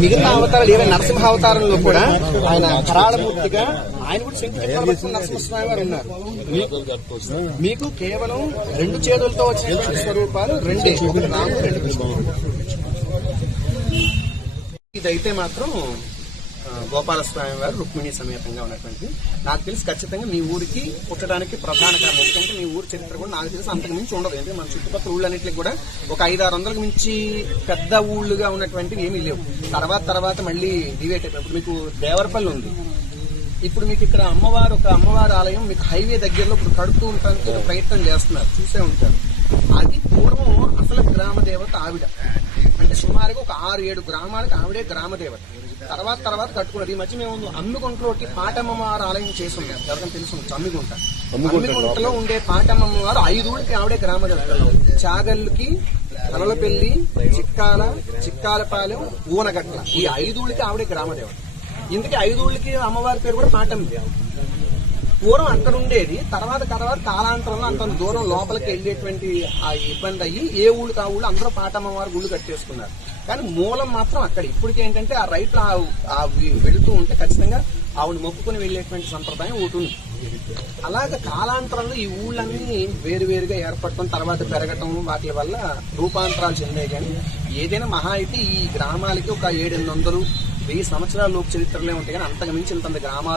మిగిలిన అవతారాలు ఏవైనా నరసింహ అవతారంలో కూడా ఆయన కరాళమూర్తిగా ఆయన కూడా శంకు నరసింహస్వామి వారు ఉన్నారు. మీకు కేవలం 2 చేతులతో వచ్చిన స్వరూపాలు 2, ఒకటి రాము 2 కృష్ణుడు. ఇదైతే మాత్రం గోపాలస్వామి వారు రుక్మిణి సమేతంగా ఉన్నటువంటి, నాకు తెలిసి ఖచ్చితంగా మీ ఊరికి పుట్టడానికి ప్రధాన కారణం. ఎందుకంటే మీ ఊరి చరిత్ర కూడా నాకు తెలిసి అంతకు మించి ఉండదు. ఎందుకంటే మన చుట్టుపక్కల ఊళ్ళన్నింటికి కూడా ఒక 500-600కు మించి పెద్ద ఊళ్ళుగా ఉన్నటువంటివి ఏమీ లేవు. తర్వాత మళ్ళీ డివేట్ అయిపోయి మీకు దేవరపల్లి ఉంది. ఇప్పుడు మీకు ఇక్కడ ఒక అమ్మవారి ఆలయం మీకు హైవే దగ్గరలో ఇప్పుడు కడుతూ ఉండడానికి ప్రయత్నం చేస్తున్నారు, చూసే ఉంటారు. అది పూర్వం అసలు గ్రామ దేవత ఆవిడ. అంటే సుమారుగా ఒక 6-7 గ్రామాలకు ఆవిడే గ్రామ దేవత. తర్వాత కట్టుకున్నారు. ఈ మధ్య మేము అమ్మిగుంటలోకి పాటమ్మవారు ఆలయం చేసి ఉన్నాం. ఎవరికైనా తెలుసు అమ్మిగుంటలో ఉండే పాటమ్మవారు 5 ఊళ్ళకి ఆవిడే గ్రామ దేవత. చాగల్లుకి, కలలపల్లి, చిక్కాలపాలెం, ఊనగట్ల, ఈ 5 ఊళ్ళకి ఆవిడే గ్రామ దేవత. ఇందుకే 5 ఊళ్ళకి అమ్మవారి పేరు కూడా పాటమ్మ. పూర్వం అక్కడ ఉండేది. తర్వాత కాలాంతరంలో అంత దూరం లోపలికి వెళ్ళేటువంటి ఆ ఇబ్బంది అయ్యి ఏ ఊళ్ళకి ఆ ఊళ్ళు అందరూ పాటమ్మవారి గుళ్ళు కట్టేసుకున్నారు. కానీ మూలం మాత్రం అక్కడ. ఇప్పటికి ఏంటంటే ఆ రైతులు వెళుతూ ఉంటే ఖచ్చితంగా ఆవిడ మొక్కుకుని వెళ్లేటువంటి సంప్రదాయం ఒకటి ఉంది. అలాగే కాలాంతరంలో ఈ ఊళ్ళన్నీ వేరువేరుగా ఏర్పడటం, తర్వాత పెరగటం, వాటి వల్ల రూపాంతరాలు చెందాయి. కానీ ఏదైనా మహా అయితే ఈ గ్రామాలకి ఒక 700-800 సంవత్సరాల లోపు చరిత్రలే ఉంటాయి. కానీ అంతకు మించి ఇంత గ్రామాలు